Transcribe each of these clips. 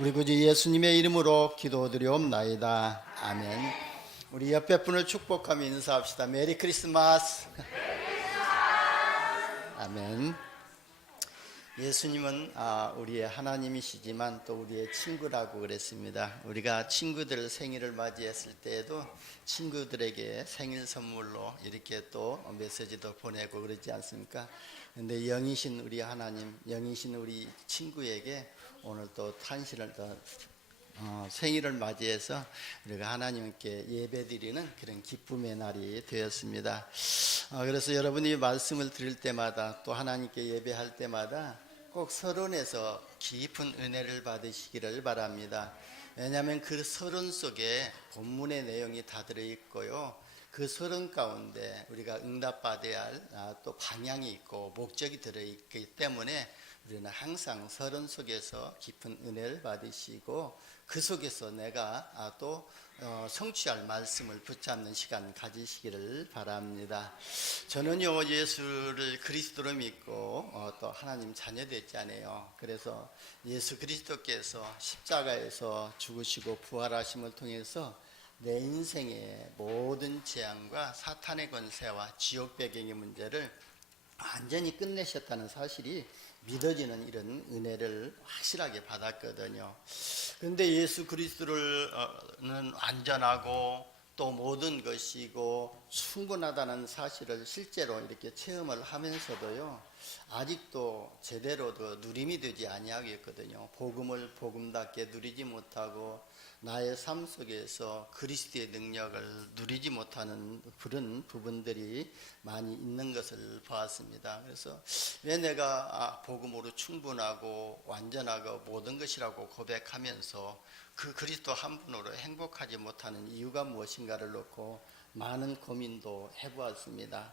우리 구주 예수님의 이름으로 기도드리옵나이다. 아멘. 우리 옆에 분을 축복하며 인사합시다. 메리 크리스마스. 아멘. 예수님은 우리의 하나님이시지만 또 우리의 친구라고 그랬습니다. 우리가 친구들 생일을 맞이했을 때에도 친구들에게 생일 선물로 이렇게 또 메시지도 보내고 그러지 않습니까? 근데 영이신 우리 하나님, 영이신 우리 친구에게 오늘 또 생일을 맞이해서 우리가 하나님께 예배드리는 그런 기쁨의 날이 되었습니다. 그래서 여러분이 말씀을 드릴 때마다 또 하나님께 예배할 때마다 꼭 서론에서 깊은 은혜를 받으시기를 바랍니다. 왜냐하면 그 서론 속에 본문의 내용이 다 들어있고요. 그 서론 가운데 우리가 응답받아야 할 또 방향이 있고 목적이 들어있기 때문에 우리는 항상 서론 속에서 깊은 은혜를 받으시고 그 속에서 내가 또 성취할 말씀을 붙잡는 시간 가지시기를 바랍니다. 저는요 예수를 그리스도로 믿고 또 하나님 자녀 됐잖아요. 그래서 예수 그리스도께서 십자가에서 죽으시고 부활하심을 통해서 내 인생의 모든 재앙과 사탄의 권세와 지옥 배경의 문제를 완전히 끝내셨다는 사실이 믿어지는 이런 은혜를 확실하게 받았거든요. 그런데 예수 그리스도는 완전하고 또 모든 것이고 충분하다는 사실을 실제로 이렇게 체험을 하면서도요 아직도 제대로도 누림이 되지 아니하고 있거든요. 복음을 복음답게 누리지 못하고 나의 삶 속에서 그리스도의 능력을 누리지 못하는 그런 부분들이 많이 있는 것을 보았습니다. 그래서 왜 내가 복음으로 충분하고 완전하고 모든 것이라고 고백하면서 그 그리스도 한 분으로 행복하지 못하는 이유가 무엇인가를 놓고 많은 고민도 해보았습니다.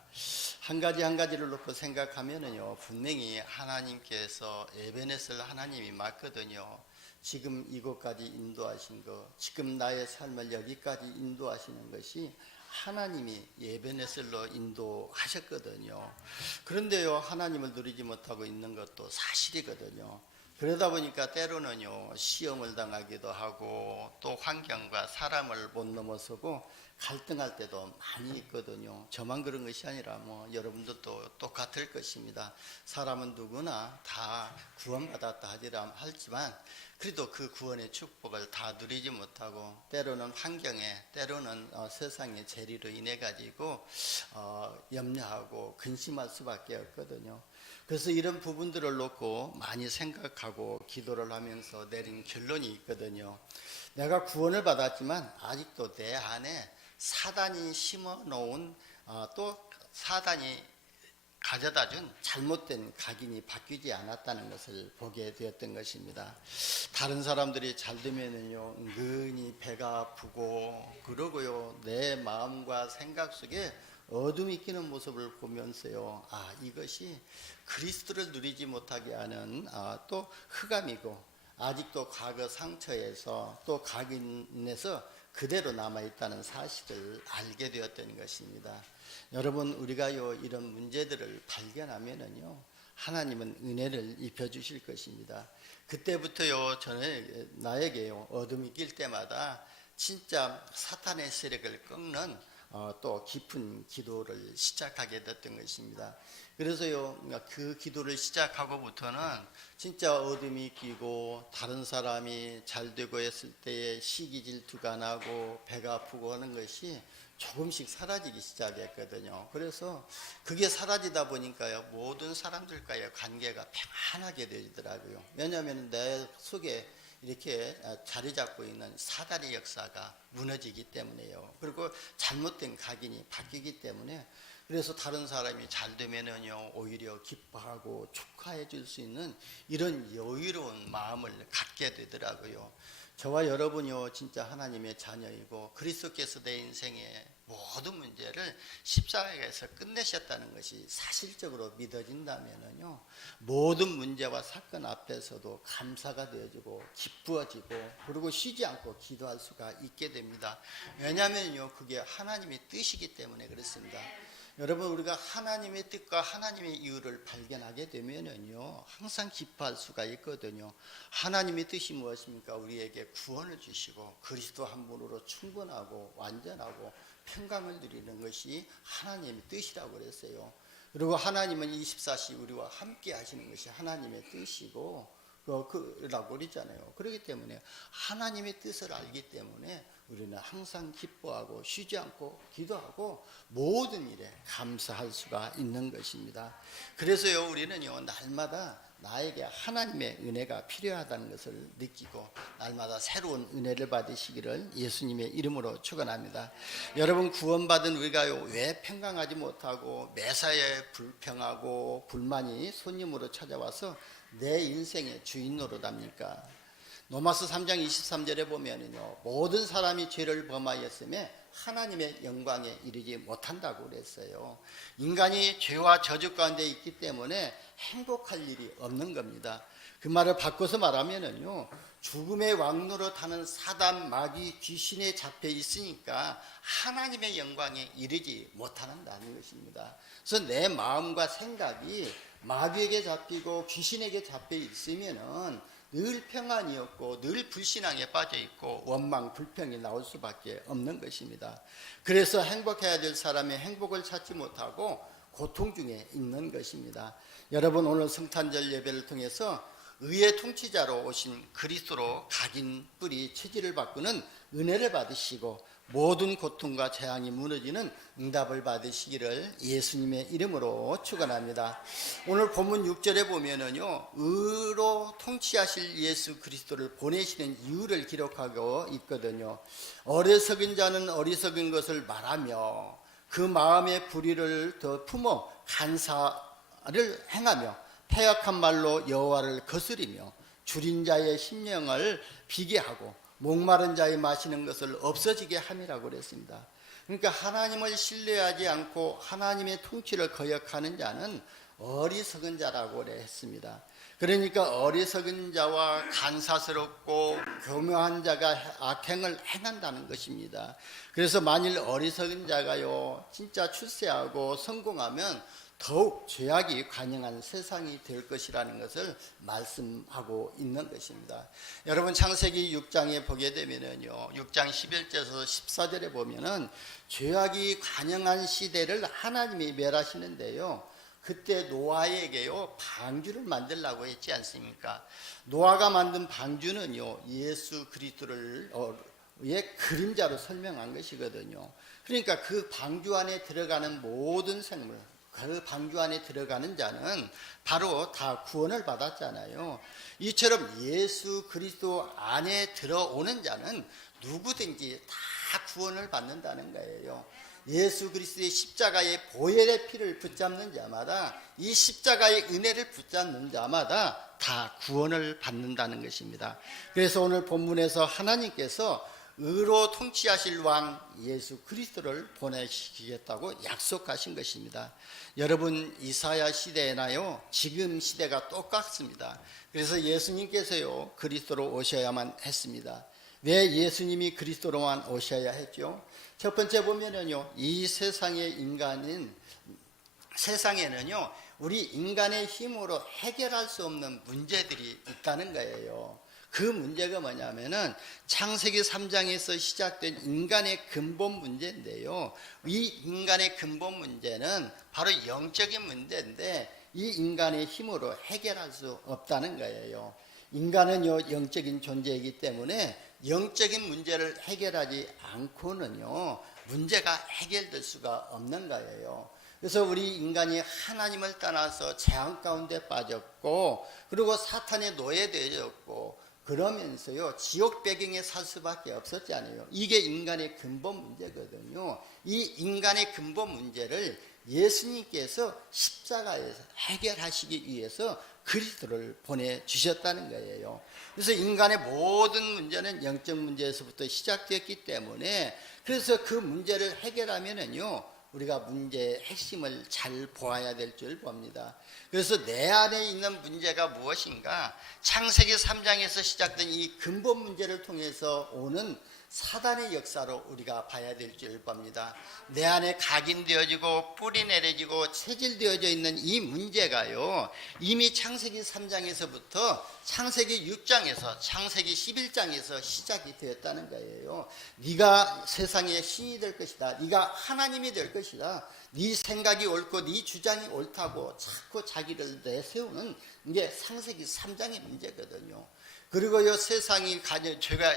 한 가지를 놓고 생각하면은요 분명히 하나님께서 에베네셀 하나님이 맞거든요. 지금 이곳까지 인도하신 것, 지금 나의 삶을 여기까지 인도하시는 것이 하나님이 에베네셀로 인도하셨거든요. 그런데요 하나님을 누리지 못하고 있는 것도 사실이거든요. 그러다 보니까 때로는요 시험을 당하기도 하고 또 환경과 사람을 못 넘어서고 갈등할 때도 많이 있거든요. 저만 그런 것이 아니라 여러분들도 똑같을 것입니다. 사람은 누구나 다 구원받았다 하지만 그래도 그 구원의 축복을 다 누리지 못하고 때로는 환경에 때로는 세상의 재리로 인해 가지고 염려하고 근심할 수밖에 없거든요. 그래서 이런 부분들을 놓고 많이 생각하고 기도를 하면서 내린 결론이 있거든요. 내가 구원을 받았지만 아직도 내 안에 사단이 심어놓은 또 사단이 가져다준 잘못된 각인이 바뀌지 않았다는 것을 보게 되었던 것입니다. 다른 사람들이 잘 되면은요 은근히 배가 아프고 그러고요 내 마음과 생각 속에 어둠이 끼는 모습을 보면서요 이것이 그리스도를 누리지 못하게 하는 또 흑암이고 아직도 과거 상처에서 또 각인에서 그대로 남아있다는 사실을 알게 되었던 것입니다. 여러분 우리가요 이런 문제들을 발견하면은요 하나님은 은혜를 입혀주실 것입니다. 그때부터요 나에게요 어둠이 낄 때마다 진짜 사탄의 세력을 꺾는 또 깊은 기도를 시작하게 됐던 것입니다. 그래서요 그 기도를 시작하고부터는 진짜 어둠이 끼고 다른 사람이 잘 되고 했을 때에 시기 질투가 나고 배가 아프고 하는 것이 조금씩 사라지기 시작했거든요. 그래서 그게 사라지다 보니까요 모든 사람들과의 관계가 평안하게 되더라고요. 왜냐하면 내 속에 이렇게 자리 잡고 있는 사단의 역사가 무너지기 때문에요. 그리고 잘못된 각인이 바뀌기 때문에 그래서 다른 사람이 잘 되면은요 오히려 기뻐하고 축하해 줄 수 있는 이런 여유로운 마음을 갖게 되더라고요. 저와 여러분이요 진짜 하나님의 자녀이고 그리스도께서 내 인생의 모든 문제를 십자가에서 끝내셨다는 것이 사실적으로 믿어진다면은요 모든 문제와 사건 앞에서도 감사가 되어지고 기쁘어지고 그리고 쉬지 않고 기도할 수가 있게 됩니다. 왜냐하면요 그게 하나님의 뜻이기 때문에 그렇습니다. 여러분, 우리가 하나님의 뜻과 하나님의 이유를 발견하게 되면은요, 항상 기뻐할 수가 있거든요. 하나님의 뜻이 무엇입니까? 우리에게 구원을 주시고 그리스도 한 분으로 충분하고 완전하고 평강을 누리는 것이 하나님의 뜻이라고 그랬어요. 그리고 하나님은 24시 우리와 함께 하시는 것이 하나님의 뜻이고 라고 그러잖아요. 그렇기 때문에 하나님의 뜻을 알기 때문에 우리는 항상 기뻐하고 쉬지 않고 기도하고 모든 일에 감사할 수가 있는 것입니다. 그래서요, 우리는요, 날마다 나에게 하나님의 은혜가 필요하다는 것을 느끼고 날마다 새로운 은혜를 받으시기를 예수님의 이름으로 축원합니다. 여러분, 구원받은 우리가요, 왜 평강하지 못하고 매사에 불평하고 불만이 손님으로 찾아와서 내 인생의 주인 노릇합니까? 로마서 3장 23절에 보면은요, 모든 사람이 죄를 범하였음에 하나님의 영광에 이르지 못한다고 그랬어요. 인간이 죄와 저주 가운데 있기 때문에 행복할 일이 없는 겁니다. 그 말을 바꿔서 말하면은요, 죽음의 왕노로 타는 사단, 마귀, 귀신에 잡혀 있으니까 하나님의 영광에 이르지 못한다는 것입니다. 그래서 내 마음과 생각이 마귀에게 잡히고 귀신에게 잡혀 있으면은 늘 평안이 없고 늘 불신앙에 빠져 있고 원망, 불평이 나올 수밖에 없는 것입니다. 그래서 행복해야 될 사람이 행복을 찾지 못하고 고통 중에 있는 것입니다. 여러분, 오늘 성탄절 예배를 통해서 의의 통치자로 오신 그리스도로 각인 뿌리 체질을 바꾸는 은혜를 받으시고 모든 고통과 재앙이 무너지는 응답을 받으시기를 예수님의 이름으로 축원합니다. 오늘 본문 6절에 보면은요, 의로 통치하실 예수 그리스도를 보내시는 이유를 기록하고 있거든요. 어리석은 자는 어리석은 것을 말하며 그 마음의 불의를 더 품어 간사를 행하며 패역한 말로 여호와를 거스리며 줄인 자의 심령을 비게 하고 목마른 자의 마시는 것을 없어지게 함이라고 그랬습니다. 그러니까 하나님을 신뢰하지 않고 하나님의 통치를 거역하는 자는 어리석은 자라고 했습니다. 그러니까 어리석은 자와 간사스럽고 교묘한 자가 악행을 행한다는 것입니다. 그래서 만일 어리석은 자가요, 진짜 출세하고 성공하면 더욱 죄악이 관영한 세상이 될 것이라는 것을 말씀하고 있는 것입니다. 여러분, 창세기 6장에 보게 되면은요, 6장 11절에서 14절에 보면은 죄악이 관영한 시대를 하나님이 멸하시는데요, 그때 노아에게요, 방주를 만들라고 했지 않습니까? 노아가 만든 방주는요, 예수 그리스도를 의 그림자로 설명한 것이거든요. 그러니까 그 방주 안에 들어가는 모든 생물, 그 방주 안에 들어가는 자는 바로 다 구원을 받았잖아요. 이처럼 예수 그리스도 안에 들어오는 자는 누구든지 다 구원을 받는다는 거예요. 예수 그리스도의 십자가의 보혈의 피를 붙잡는 자마다, 이 십자가의 은혜를 붙잡는 자마다 다 구원을 받는다는 것입니다. 그래서 오늘 본문에서 하나님께서 의로 통치하실 왕 예수 그리스도를 보내시겠다고 약속하신 것입니다. 여러분, 이사야 시대나요, 지금 시대가 똑같습니다. 그래서 예수님께서요, 그리스도로 오셔야만 했습니다. 왜 예수님이 그리스도로만 오셔야 했죠? 첫 번째 보면은요, 이 세상에는요, 우리 인간의 힘으로 해결할 수 없는 문제들이 있다는 거예요. 그 문제가 뭐냐면은 창세기 3장에서 시작된 인간의 근본 문제인데요, 이 인간의 근본 문제는 바로 영적인 문제인데 이 인간의 힘으로 해결할 수 없다는 거예요. 인간은요, 영적인 존재이기 때문에 영적인 문제를 해결하지 않고는요, 문제가 해결될 수가 없는 거예요. 그래서 우리 인간이 하나님을 떠나서 재앙 가운데 빠졌고, 그리고 사탄의 노예되었고, 그러면서요, 지옥 배경에 살 수밖에 없었잖아요. 이게 인간의 근본 문제거든요. 이 인간의 근본 문제를 예수님께서 십자가에서 해결하시기 위해서 그리스도를 보내주셨다는 거예요. 그래서 인간의 모든 문제는 영적 문제에서부터 시작되었기 때문에, 그래서 그 문제를 해결하면은요, 우리가 문제의 핵심을 잘 보아야 될 줄 봅니다. 그래서 내 안에 있는 문제가 무엇인가? 창세기 3장에서 시작된 이 근본 문제를 통해서 오는 사단의 역사로 우리가 봐야 될 줄 봅니다. 내 안에 각인되어지고 뿌리 내려지고 체질되어져 있는 이 문제가요, 이미 창세기 3장에서부터 창세기 6장에서 창세기 11장에서 시작이 되었다는 거예요. 네가 세상의 신이 될 것이다. 네가 하나님이 될 것이다. 네 생각이 옳고 네 주장이 옳다고 자꾸 자기를 내세우는 게 창세기 3장의 문제거든요. 그리고요, 세상이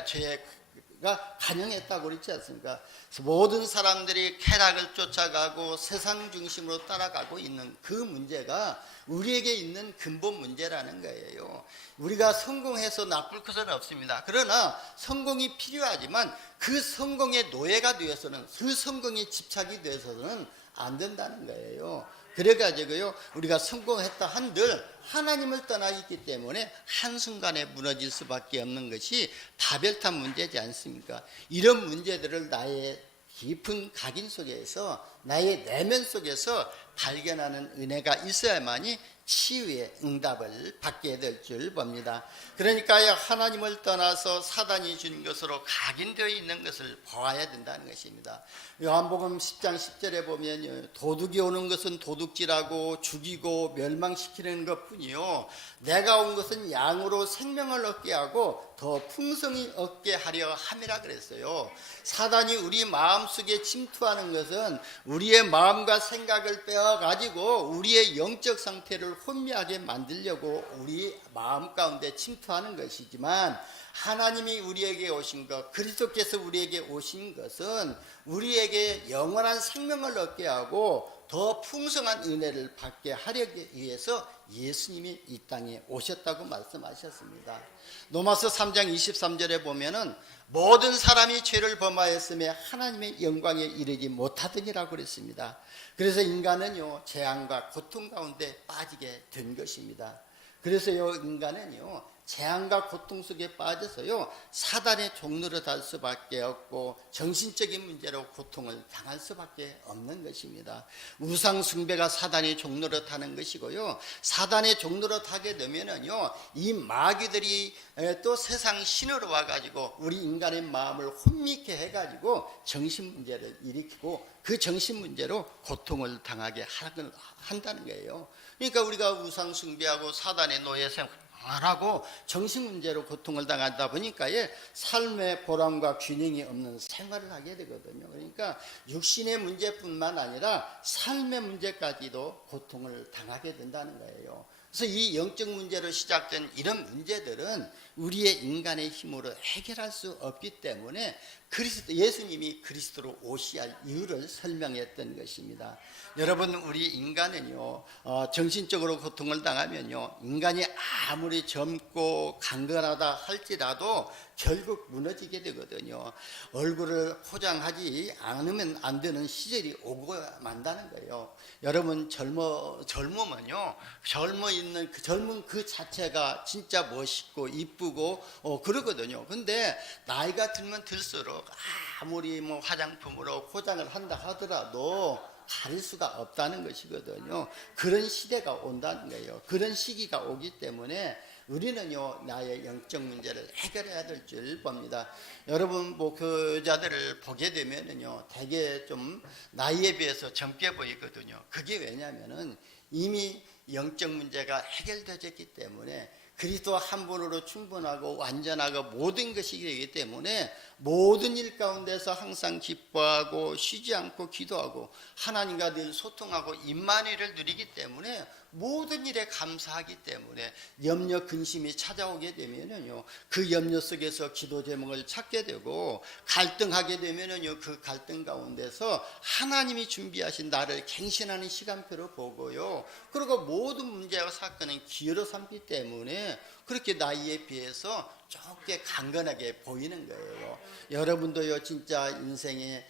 죄가 간영했다고 그랬지 않습니까? 모든 사람들이 쾌락을 쫓아가고 세상 중심으로 따라가고 있는 그 문제가 우리에게 있는 근본 문제라는 거예요. 우리가 성공해서 나쁠 것은 없습니다. 그러나 성공이 필요하지만 그 성공의 노예가 되어서는, 그 성공에 집착이 되어서는 안 된다는 거예요. 그래가지고요, 우리가 성공했다 한들 하나님을 떠나 있기 때문에 한순간에 무너질 수밖에 없는 것이 바벨탑 문제지 않습니까? 이런 문제들을 나의 깊은 각인 속에서, 나의 내면 속에서 발견하는 은혜가 있어야만이 치유의 응답을 받게 될 줄 봅니다. 그러니까 하나님을 떠나서 사단이 준 것으로 각인되어 있는 것을 보아야 된다는 것입니다. 요한복음 10장 10절에 보면 도둑이 오는 것은 도둑질하고 죽이고 멸망시키는 것뿐이요, 내가 온 것은 양으로 생명을 얻게 하고 더 풍성히 얻게 하려 함이라 그랬어요. 사단이 우리 마음속에 침투하는 것은 우리의 마음과 생각을 빼어가지고 우리의 영적 상태를 혼미하게 만들려고 우리 마음 가운데 침투하는 것이지만, 하나님이 우리에게 오신 것, 그리스도께서 우리에게 오신 것은 우리에게 영원한 생명을 얻게 하고 더 풍성한 은혜를 받게 하려기 위해서 예수님이 이 땅에 오셨다고 말씀하셨습니다. 로마서 3장 23절에 보면은 모든 사람이 죄를 범하였음에 하나님의 영광에 이르지 못하더니라고 그랬습니다. 그래서 인간은요, 재앙과 고통 가운데 빠지게 된 것입니다. 그래서요, 인간은요, 재앙과 고통 속에 빠져서요, 사단의 종로로 달 수밖에 없고 정신적인 문제로 고통을 당할 수밖에 없는 것입니다. 우상 숭배가 사단의 종로로 타는 것이고요, 사단의 종로로 타게 되면은요, 이 마귀들이 또 세상 신으로 와가지고 우리 인간의 마음을 혼미케 해가지고 정신 문제를 일으키고 그 정신 문제로 고통을 당하게 한다는 거예요. 그러니까 우리가 우상 숭배하고 사단의 노예 생활하고 정신 문제로 고통을 당하다 보니까 삶의 보람과 균형이 없는 생활을 하게 되거든요. 그러니까 육신의 문제뿐만 아니라 삶의 문제까지도 고통을 당하게 된다는 거예요. 그래서 이 영적 문제로 시작된 이런 문제들은 우리의 인간의 힘으로 해결할 수 없기 때문에 예수님이 그리스도로 오셔야 할 이유를 설명했던 것입니다. 여러분, 우리 인간은요, 정신적으로 고통을 당하면요, 인간이 아무리 젊고 강건하다 할지라도 결국 무너지게 되거든요. 얼굴을 포장하지 않으면 안 되는 시절이 오고 만다는 거예요. 여러분, 젊으면요, 젊은 그 자체가 진짜 멋있고 이쁘고 그러거든요. 근데 나이가 들면 들수록 아무리 화장품으로 포장을 한다 하더라도 가릴 수가 없다는 것이거든요. 그런 시대가 온다는 거예요. 그런 시기가 오기 때문에 우리는요, 나의 영적 문제를 해결해야 될 줄 봅니다. 여러분, 교자들을 보게 되면은요, 되게 좀 나이에 비해서 젊게 보이거든요. 그게 왜냐면은 이미 영적 문제가 해결되었기 때문에 그리스도 한 분으로 충분하고 완전하고 모든 것이 되기 때문에 모든 일 가운데서 항상 기뻐하고 쉬지 않고 기도하고 하나님과 늘 소통하고 임마누엘을 누리기 때문에 모든 일에 감사하기 때문에 염려 근심이 찾아오게 되면은요, 그 염려 속에서 기도 제목을 찾게 되고 갈등하게 되면은요, 그 갈등 가운데서 하나님이 준비하신 나를 갱신하는 시간표를 보고요, 그리고 모든 문제와 사건은 기회로 삼기 때문에 그렇게 나이에 비해서 좁게 강건하게 보이는 거예요. 여러분도요, 진짜 인생에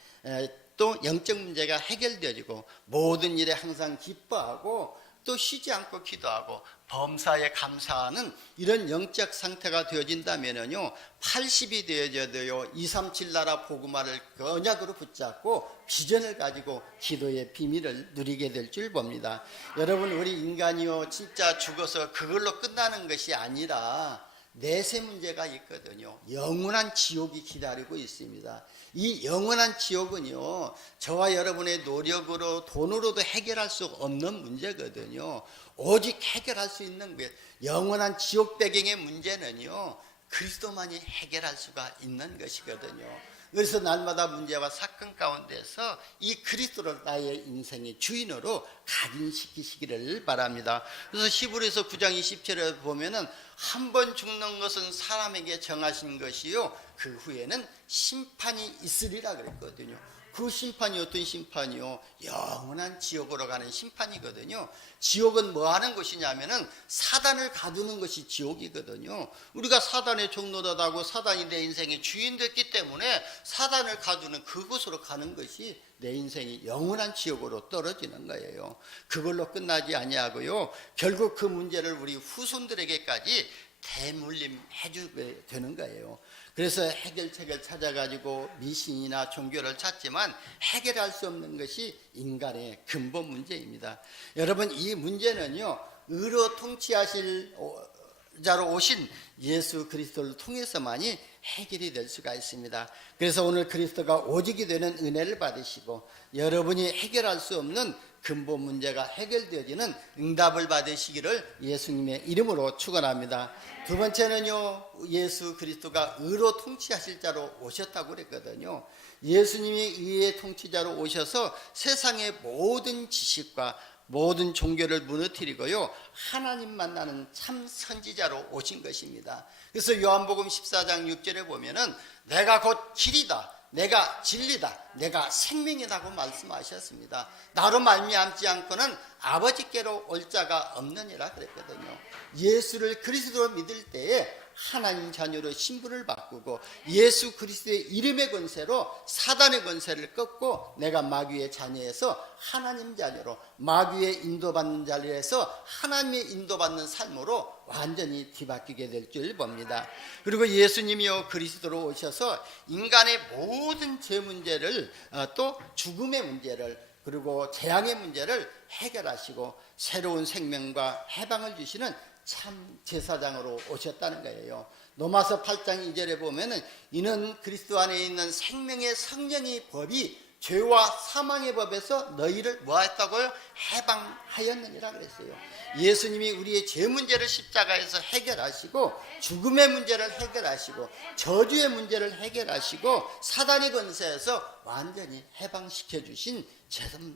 또 영적 문제가 해결되어지고 모든 일에 항상 기뻐하고 또 쉬지 않고 기도하고 범사에 감사하는 이런 영적 상태가 되어진다면요 80이 되어져도요 237 나라 복음화를 언약으로 붙잡고 비전을 가지고 기도의 비밀을 누리게 될 줄 봅니다. 여러분, 우리 인간이요 진짜 죽어서 그걸로 끝나는 것이 아니라 내세 문제가 있거든요. 영원한 지옥이 기다리고 있습니다. 이 영원한 지옥은요 저와 여러분의 노력으로 돈으로도 해결할 수 없는 문제거든요. 오직 해결할 수 있는 것, 영원한 지옥 배경의 문제는요 그리스도만이 해결할 수가 있는 것이거든요. 그래서 날마다 문제와 사건 가운데서 이 그리스도를 나의 인생의 주인으로 각인시키시기를 바랍니다. 그래서 히브리서 9장 20절에 보면은 한 번 죽는 것은 사람에게 정하신 것이요 그 후에는 심판이 있으리라 그랬거든요. 그 심판이 어떤 심판이요? 영원한 지옥으로 가는 심판이거든요. 지옥은 뭐 하는 곳이냐면은 사단을 가두는 것이 지옥이거든요. 우리가 사단의 종노릇하고 사단이 내 인생의 주인 됐기 때문에 사단을 가두는 그곳으로 가는 것이 내 인생이 영원한 지옥으로 떨어지는 거예요. 그걸로 끝나지 아니하고요. 결국 그 문제를 우리 후손들에게까지 대물림해 주게 되는 거예요. 그래서 해결책을 찾아가지고 미신이나 종교를 찾지만 해결할 수 없는 것이 인간의 근본 문제입니다. 여러분, 이 문제는요 의로 통치하실 자로 오신 예수 그리스도를 통해서만이 해결이 될 수가 있습니다. 그래서 오늘 그리스도가 오직이 되는 은혜를 받으시고 여러분이 해결할 수 없는 근본 문제가 해결되어지는 응답을 받으시기를 예수님의 이름으로 축원합니다. 두 번째는요 예수 그리스도가 의로 통치하실 자로 오셨다고 그랬거든요. 예수님이 의의 통치자로 오셔서 세상의 모든 지식과 모든 종교를 무너뜨리고요 하나님 만나는 참 선지자로 오신 것입니다. 그래서 요한복음 14장 6절에 보면은 내가 곧 길이다, 내가 진리다, 내가 생명이라고 말씀하셨습니다. 나로 말미암지 않고는 아버지께로 올 자가 없느니라 그랬거든요. 예수를 그리스도로 믿을 때에 하나님 자녀로 신분을 바꾸고 예수 그리스도의 이름의 권세로 사단의 권세를 꺾고 내가 마귀의 자녀에서 하나님 자녀로, 마귀의 인도받는 자리에서 하나님의 인도받는 삶으로 완전히 뒤바뀌게 될 줄 봅니다. 그리고 예수님이요 그리스도로 오셔서 인간의 모든 죄 문제를 또 죽음의 문제를 그리고 재앙의 문제를 해결하시고 새로운 생명과 해방을 주시는 참 제사장으로 오셨다는 거예요. 로마서 8장 2절에 보면은 이는 그리스도 안에 있는 생명의 성령의 법이 죄와 사망의 법에서 너희를 뭐했다고요? 해방하였느니라 그랬어요. 예수님이 우리의 죄 문제를 십자가에서 해결하시고 죽음의 문제를 해결하시고 저주의 문제를 해결하시고 사단의 권세에서 완전히 해방시켜 주신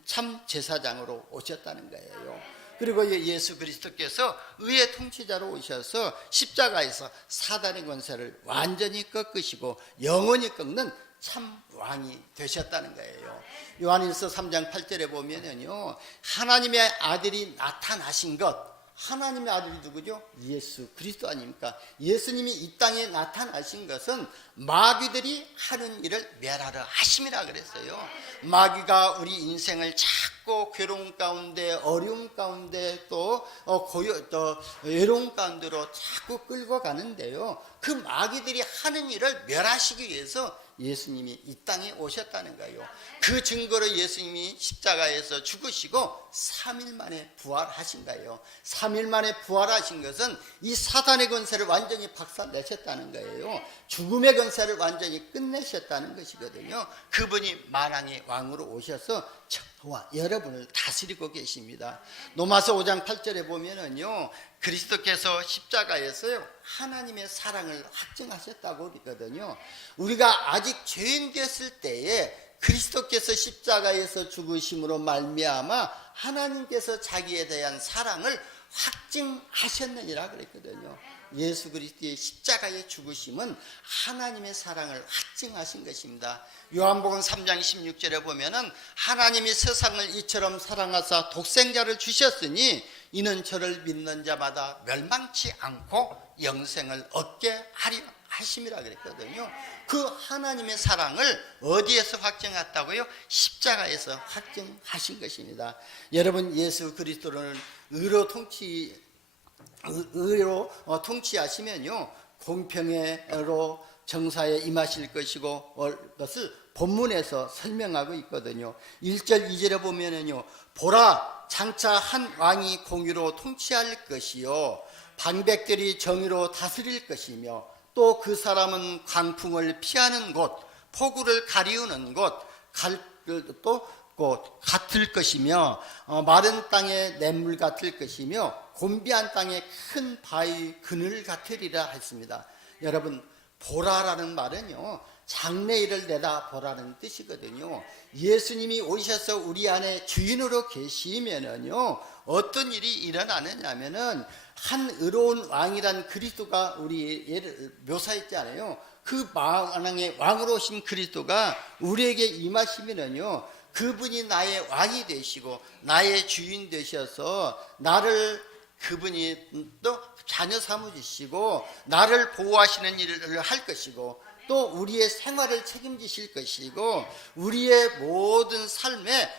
참 제사장으로 오셨다는 거예요. 그리고 예수 그리스도께서 의의 통치자로 오셔서 십자가에서 사단의 권세를 완전히 꺾으시고 영원히 꺾는 참 왕이 되셨다는 거예요. 요한일서 3장 8절에 보면은요 하나님의 아들이 나타나신 것, 하나님의 아들이 누구죠? 예수 그리스도 아닙니까? 예수님이 이 땅에 나타나신 것은 마귀들이 하는 일을 멸하려 하심이라 그랬어요. 마귀가 우리 인생을 자꾸 괴로움 가운데, 어려움 가운데, 또 외로움 가운데로 자꾸 끌고 가는데요 그 마귀들이 하는 일을 멸하시기 위해서 예수님이 이 땅에 오셨다는 거예요. 그 증거로 예수님이 십자가에서 죽으시고 3일 만에 부활하신 거예요. 3일 만에 부활하신 것은 이 사단의 권세를 완전히 박살내셨다는 거예요. 죽음의 권세를 완전히 끝내셨다는 것이거든요. 그분이 만왕의 왕으로 오셔서 저와 여러분을 다스리고 계십니다. 로마서 5장 8절에 보면은요 그리스도께서 십자가에서요 하나님의 사랑을 확증하셨다고 그러거든요. 우리가 아직 죄인 됐을 때에 그리스도께서 십자가에서 죽으심으로 말미암아 하나님께서 자기에 대한 사랑을 확증하셨느니라 그랬거든요. 예수 그리스도의 십자가의 죽으심은 하나님의 사랑을 확증하신 것입니다. 요한복음 3장 16절에 보면은 하나님이 세상을 이처럼 사랑하사 독생자를 주셨으니 이는 저를 믿는 자마다 멸망치 않고 영생을 얻게 하려 확증하심이라 그랬거든요. 그 하나님의 사랑을 어디에서 확증했다고요? 십자가에서 확증하신 것입니다. 여러분, 예수 그리스도를 의로 통치하시면요, 공평으로 정사에 임하실 것이고, 것을 본문에서 설명하고 있거든요. 1절 2절에 보면은요, 보라, 장차 한 왕이 공의로 통치할 것이요, 방백들이 정의로 다스릴 것이며, 또 그 사람은 광풍을 피하는 곳, 폭우를 가리우는 곳, 또 같을 것이며, 마른 땅의 냇물 같을 것이며, 곤비한 땅의 큰 바위 그늘 같으리라 했습니다. 여러분, 보라라는 말은요, 장래일을 내다보라는 뜻이거든요. 예수님이 오셔서 우리 안에 주인으로 계시면은요, 어떤 일이 일어나느냐면은, 한 의로운 왕이란 그리스도가 우리 예를 묘사했잖아요. 그 만왕의 왕으로 오신 그리스도가 우리에게 임하시면은요, 그분이 나의 왕이 되시고 나의 주인 되셔서 나를, 그분이 또 자녀 삼으시고 나를 보호하시는 일을 할 것이고, 또 우리의 생활을 책임지실 것이고, 우리의 모든 삶을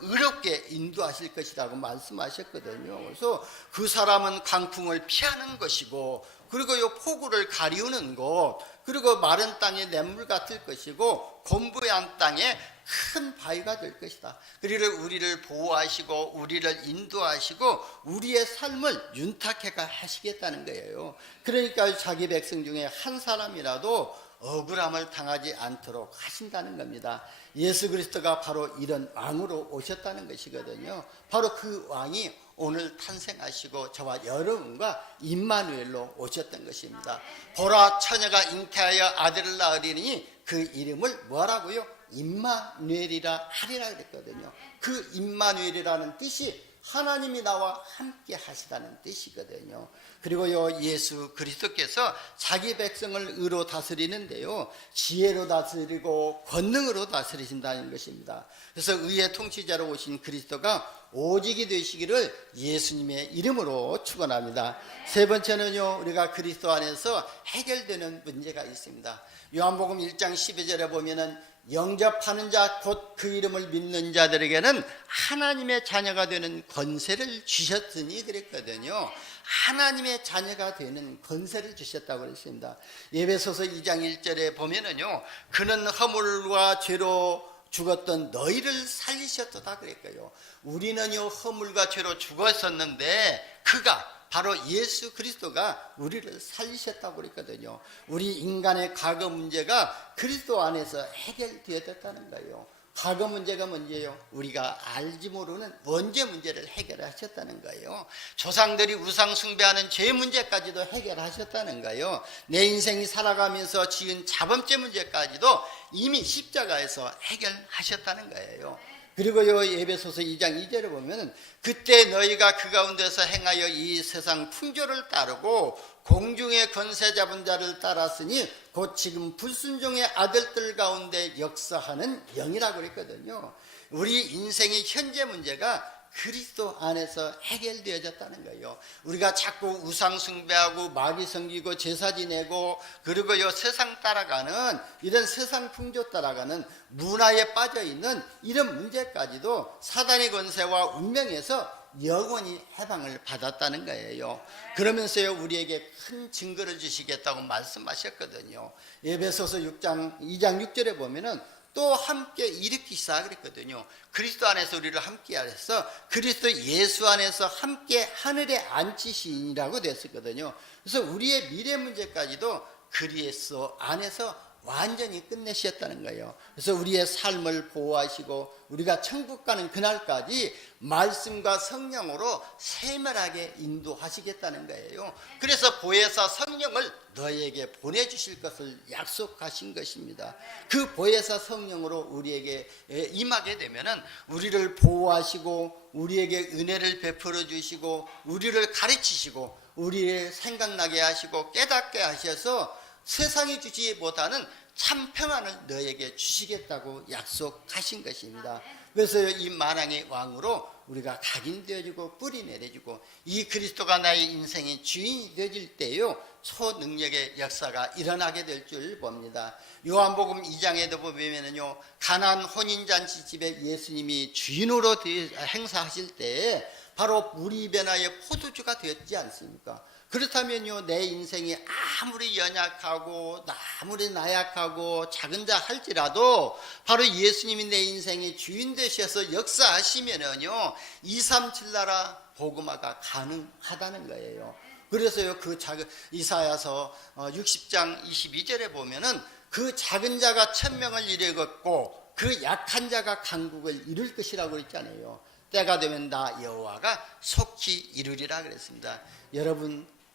의롭게 인도하실 것이라고 말씀하셨거든요. 그래서 그 사람은 강풍을 피하는 것이고, 그리고 이 폭우를 가리우는 것, 그리고 마른 땅에 냇물 같을 것이고, 곤부한 땅에 큰 바위가 될 것이다. 그리고 우리를 보호하시고 우리를 인도하시고 우리의 삶을 윤택하게 하시겠다는 거예요. 그러니까 자기 백성 중에 한 사람이라도 억울함을 당하지 않도록 하신다는 겁니다. 예수 그리스도가 바로 이런 왕으로 오셨다는 것이거든요. 바로 그 왕이 오늘 탄생하시고 저와 여러분과 임마누엘로 오셨던 것입니다. 보라, 처녀가 잉태하여 아들을 낳으리니 그 이름을 뭐라고요? 임마누엘이라 하리라 그랬거든요. 그 임마누엘이라는 뜻이 하나님이 나와 함께 하시다는 뜻이거든요. 그리고요, 예수 그리스도께서 자기 백성을 의로 다스리는데요, 지혜로 다스리고 권능으로 다스리신다는 것입니다. 그래서 의의 통치자로 오신 그리스도가 오직이 되시기를 예수님의 이름으로 축원합니다. 세 번째는요, 우리가 그리스도 안에서 해결되는 문제가 있습니다. 요한복음 1장 12절에 보면은 영접하는 자, 곧 그 이름을 믿는 자들에게는 하나님의 자녀가 되는 권세를 주셨으니 그랬거든요. 하나님의 자녀가 되는 권세를 주셨다고 그랬습니다. 에베소서 2장 1절에 보면은요, 그는 허물과 죄로 죽었던 너희를 살리셨다 그랬고요. 우리는요, 허물과 죄로 죽었었는데 그가, 바로 예수 그리스도가 우리를 살리셨다고 그랬거든요. 우리 인간의 과거 문제가 그리스도 안에서 해결되었다는 거예요. 과거 문제가 문제예요. 우리가 알지 모르는 원죄 문제를 해결하셨다는 거예요. 조상들이 우상 숭배하는 죄 문제까지도 해결하셨다는 거예요. 내 인생이 살아가면서 지은 자범죄 문제까지도 이미 십자가에서 해결하셨다는 거예요. 그리고요, 에베소서 2장 2절에 보면 그때 너희가 그 가운데서 행하여 이 세상 풍조를 따르고 공중의 권세 잡은 자를 따랐으니 곧 지금 불순종의 아들들 가운데 역사하는 영이라고 그랬거든요. 우리 인생의 현재 문제가 그리스도 안에서 해결되어졌다는 거예요. 우리가 자꾸 우상 숭배하고 마귀 섬기고 제사 지내고, 그리고요, 세상 따라가는, 이런 세상 풍조 따라가는 문화에 빠져있는 이런 문제까지도 사단의 권세와 운명에서 영원히 해방을 받았다는 거예요. 그러면서요, 우리에게 큰 증거를 주시겠다고 말씀하셨거든요. 에베소서 2장 6절에 보면은 또 함께 일으키시다 그랬거든요. 그리스도 안에서 우리를 함께 하셔서 그리스도 예수 안에서 함께 하늘에 앉히시니라고 됐었거든요. 그래서 우리의 미래 문제까지도 그리스도 안에서 완전히 끝내셨다는 거예요. 그래서 우리의 삶을 보호하시고 우리가 천국 가는 그날까지 말씀과 성령으로 세밀하게 인도하시겠다는 거예요. 그래서 보혜사 성령을 너희에게 보내주실 것을 약속하신 것입니다. 그 보혜사 성령으로 우리에게 임하게 되면은 우리를 보호하시고 우리에게 은혜를 베풀어 주시고 우리를 가르치시고 우리를 생각나게 하시고 깨닫게 하셔서 세상이 주지 못하는 참 평안을 너에게 주시겠다고 약속하신 것입니다. 그래서 이 만왕의 왕으로 우리가 각인되어지고 뿌리 내려지고 이 그리스도가 나의 인생의 주인이 되어질 때요 초능력의 역사가 일어나게 될 줄 봅니다. 요한복음 2장에도 보면은요 가나안 혼인잔치 집에 예수님이 주인으로 행사하실 때에 바로 물이 변하여 포도주가 되었지 않습니까? 그렇다면요 내 인생이 아무리 연약하고 아무리 나약하고 작은 자 할지라도 바로 예수님이 내 인생의 주인 되셔서 역사하시면은요 237 나라 복음화가 가능하다는 거예요. 그래서요 그 작은 이사야서 60장 22절에 보면은 그 작은 자가 1000명을 이루겠고 그 약한 자가 강국을 이룰 것이라고 했잖아요. 때가 되면 나 여호와가 속히 이루리라 그랬습니다.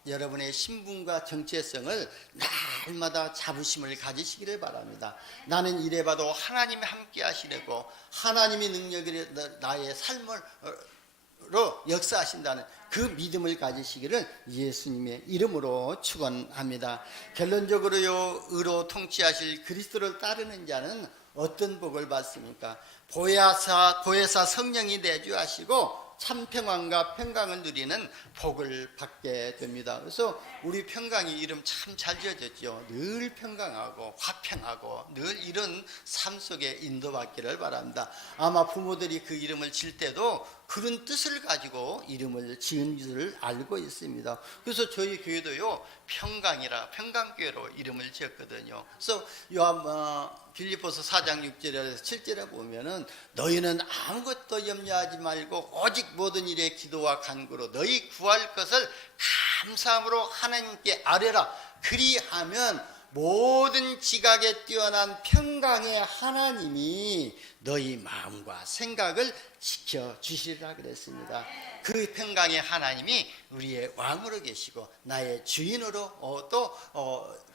여러분의 신분과 정체성을 날마다 자부심을 가지시기를 바랍니다. 나는 이래봐도 하나님이 함께 하시려고 하나님의 능력이 나의 삶으로 역사하신다는 그 믿음을 가지시기를 예수님의 이름으로 축원합니다. 결론적으로요 의로 통치하실 그리스도를 따르는 자는 어떤 복을 받습니까? 보혜사 성령이 내주하시고 참 평안과 평강을 누리는 복을 받게 됩니다. 그래서 우리 평강이 이름 참 잘 지어졌죠. 늘 평강하고 화평하고 늘 이런 삶 속에 인도받기를 바랍니다. 아마 부모들이 그 이름을 질 때도 그런 뜻을 가지고 이름을 지은 줄 알고 있습니다. 그래서 저희 교회도요 평강이라 평강교회로 이름을 지었거든요. 그래서 빌립보서 4장 6절에서 7절에 보면은 너희는 아무것도 염려하지 말고 오직 모든 일에 기도와 간구로 너희 구할 것을 감사함으로 하나님께 아뢰라. 그리하면 모든 지각에 뛰어난 평강의 하나님이 너희 마음과 생각을 지켜주시리라 그랬습니다. 그 평강의 하나님이 우리의 왕으로 계시고 나의 주인으로 또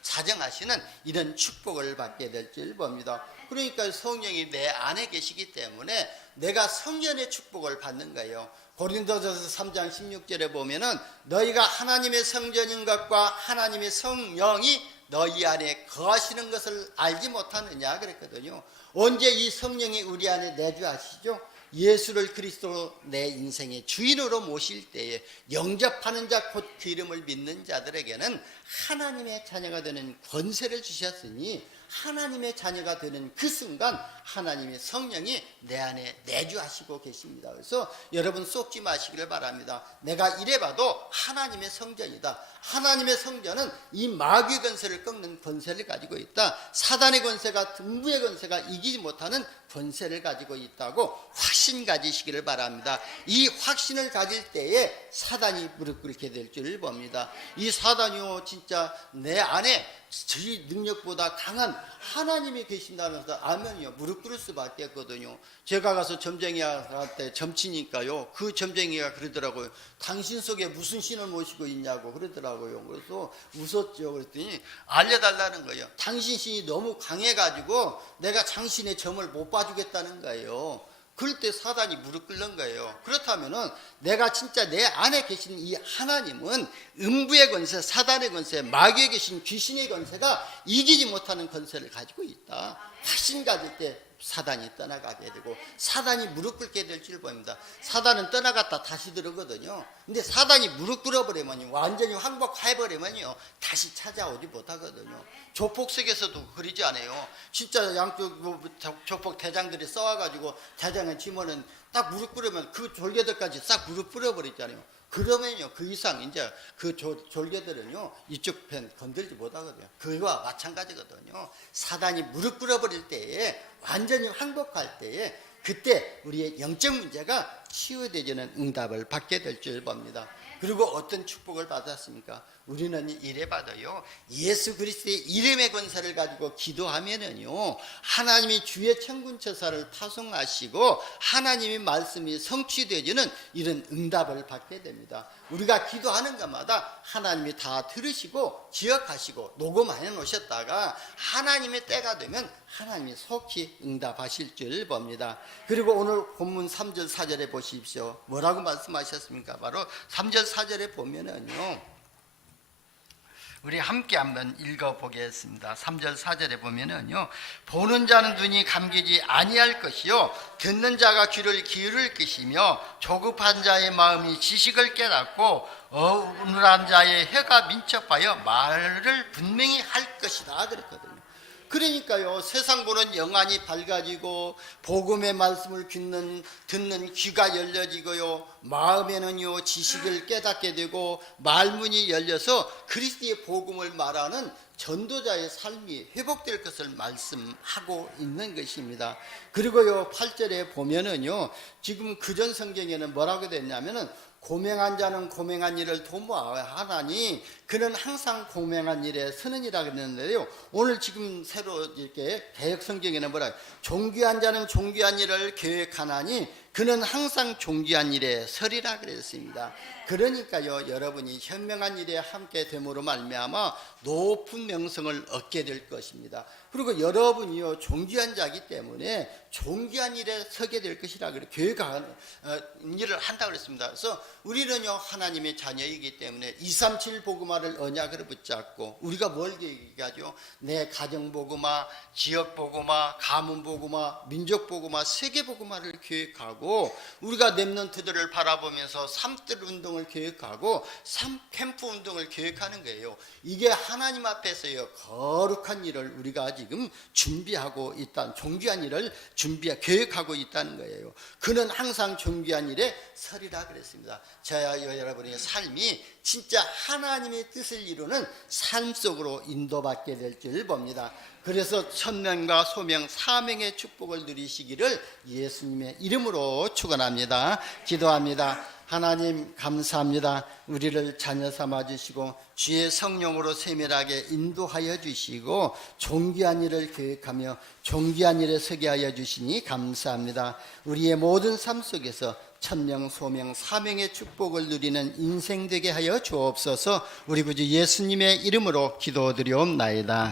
자정하시는 이런 축복을 받게 될 줄 봅니다. 그러니까 성령이 내 안에 계시기 때문에 내가 성전의 축복을 받는 거예요. 고린도전서 3장 16절에 보면은 너희가 하나님의 성전인 것과 하나님의 성령이 너희 안에 거하시는 것을 알지 못하느냐 그랬거든요. 언제 이 성령이 우리 안에 내주하시죠? 예수를 그리스도로 내 인생의 주인으로 모실 때에 영접하는 자 곧 그 이름을 믿는 자들에게는 하나님의 자녀가 되는 권세를 주셨으니 하나님의 자녀가 되는 그 순간 하나님의 성령이 내 안에 내주하시고 계십니다. 그래서 여러분 속지 마시기를 바랍니다. 내가 이래봐도 하나님의 성전이다. 하나님의 성전은 이 마귀의 권세를 꺾는 권세를 가지고 있다. 사단의 권세가 등부의 권세가 이기지 못하는 권세를 가지고 있다고 확신 가지시기를 바랍니다. 이 확신을 가질 때에 사단이 무릎 꿇게 될 줄 봅니다. 이 사단이요 진짜 내 안에 저희 능력보다 강한 하나님이 계신다는 것을 알면요 무릎 꿇을 수밖에 없거든요. 제가 가서 점쟁이한테 점치니까요 그 점쟁이가 그러더라고요. 당신 속에 무슨 신을 모시고 있냐고 그러더라고요. 그래서 웃었죠. 그랬더니 알려달라는 거예요. 당신 신이 너무 강해가지고 내가 당신의 점을 못 봐주겠다는 거예요. 그럴 때 사단이 무릎 꿇는 거예요. 그렇다면은 내가 진짜 내 안에 계신 이 하나님은 음부의 권세, 사단의 권세, 마귀에 계신 귀신의 권세가 이기지 못하는 권세를 가지고 있다. 확신 가질 때 사단이 떠나가게 되고 사단이 무릎 꿇게 될 줄 보입니다. 사단은 떠나갔다 다시 들어오거든요. 근데 사단이 무릎 꿇어버리면 완전히 항복해버리면요 다시 찾아오지 못하거든요. 조폭 속에서도 그러지 않아요. 진짜 양쪽 조폭 대장들이 싸워가지고 대장을 치면은 딱 무릎 꿇으면 그 졸개들까지 싹 무릎 꿇어버리잖아요. 그러면요 그 이상 이제 그 졸개들은요 이쪽 편 건들지 못하거든요. 그와 마찬가지거든요. 사단이 무릎 꿇어버릴 때에 완전히 항복할 때에 그때 우리의 영적 문제가 치유되지는 응답을 받게 될 줄 봅니다. 그리고 어떤 축복을 받았습니까? 우리는 이래 받아요. 예수 그리스도의 이름의 권세를 가지고 기도하면은요 하나님이 주의 천군천사를 파송하시고 하나님의 말씀이 성취되지는 이런 응답을 받게 됩니다. 우리가 기도하는 것마다 하나님이 다 들으시고 기억하시고 녹음해 놓으셨다가 하나님의 때가 되면 하나님이 속히 응답하실 줄 봅니다. 그리고 오늘 본문 3절 4절에 보십시오. 뭐라고 말씀하셨습니까? 바로 3절 4절에 보면은요 우리 함께 한번 읽어보겠습니다. 3절 4절에 보면은요, 보는 자는 눈이 감기지 아니할 것이요 듣는 자가 귀를 기울일 것이며 조급한 자의 마음이 지식을 깨닫고 어눌한 자의 혀가 민첩하여 말을 분명히 할 것이다 그랬거든요. 그러니까요, 세상 보는 영안이 밝아지고 복음의 말씀을 듣는 귀가 열려지고요, 마음에는요 지식을 깨닫게 되고 말문이 열려서 그리스도의 복음을 말하는 전도자의 삶이 회복될 것을 말씀하고 있는 것입니다. 그리고요 8절에 보면은요, 지금 그전 성경에는 뭐라고 됐냐면은 고맹한 자는 고맹한 일을 도모하나니 그는 항상 고맹한 일에 서는이라 그랬는데요, 오늘 지금 새로 이렇게 개역 성경에는 뭐라, 존귀한 자는 존귀한 일을 계획하나니 그는 항상 존귀한 일에 서리라 그랬습니다. 그러니까요, 여러분이 현명한 일에 함께 됨으로 말미암아 높은 명성을 얻게 될 것입니다. 그리고 여러분이요 존귀한 자이기 때문에 존귀한 일에 서게 될 것이라 그래 계획한 일을 한다 그랬습니다. 그래서 우리는요 하나님의 자녀이기 때문에 237 복음화를 언약으로 붙잡고 우리가 뭘 계획하죠? 내 가정 복음화, 지역 복음화, 가문 복음화, 민족 복음화, 세계 복음화를 계획하고, 우리가 렘넌트들을 바라보면서 3뜰 운동을 계획하고 3캠프 운동을 계획하는 거예요. 이게 하나님 앞에서요 거룩한 일을 우리가 지금 준비하고 있다, 존귀한 일을 계획하고 있다는 거예요. 그는 항상 존귀한 일에 서리라 그랬습니다. 저와 여러분의 삶이 진짜 하나님의 뜻을 이루는 삶 속으로 인도받게 될 줄 봅니다. 그래서 천명과 소명, 사명의 축복을 누리시기를 예수님의 이름으로 축원합니다. 기도합니다. 하나님 감사합니다. 우리를 자녀 삼아 주시고 주의 성령으로 세밀하게 인도하여 주시고 존귀한 일을 계획하며 존귀한 일에 서게 하여 주시니 감사합니다. 우리의 모든 삶 속에서 천명, 소명, 사명의 축복을 누리는 인생 되게 하여 주옵소서. 우리 구주 예수님의 이름으로 기도드리옵나이다.